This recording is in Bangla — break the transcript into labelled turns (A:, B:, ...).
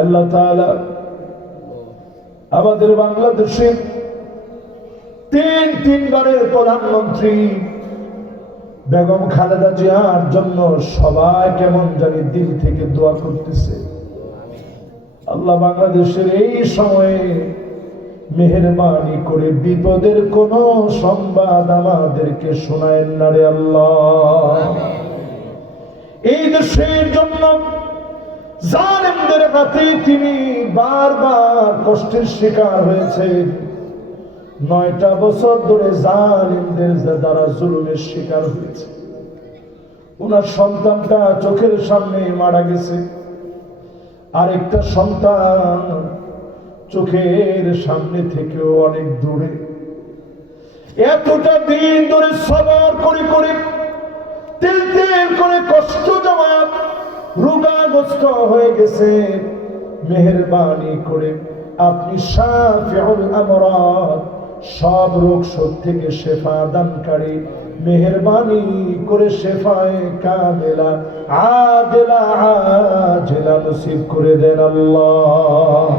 A: আল্লাহ আমাদের বাংলাদেশে তিন তিনবারের প্রধানমন্ত্রী বেগম খালেদা জিয়ার জন্য সবাই কেমন জানি দিল থেকে দোয়া করতেছে। আল্লাহ বাংলাদেশের এই সময়ে মেহরবানি করে বিপদের কোন সংবাদ আমাদেরকে শোনায় না রে আল্লাহ। এই দেশের জন্য জালেমদের হাতে তিনি বারবার কষ্টের শিকার হয়েছে। নয়টা বছর ধরে জালিমদের দ্বারা জুলুমের শিকার হয়েছে। ওনার সন্তানটা চোখের সামনে মারা গেছে। আরেকটা সন্তান চোখের সামনে থেকেও অনেক দূরে। এতটা দিন ধরে সবর করে করে, তেল তেল করে কষ্ট জমা রোগাগ্রস্ত হয়ে গেছে। মেহরবানি করে আপনি সব রোগ সব থেকে শেফা দানকারী। মেহরবানি করে শেফায় কামেলা, আদেলা, আজেলা নসিব করে দেন আল্লাহ।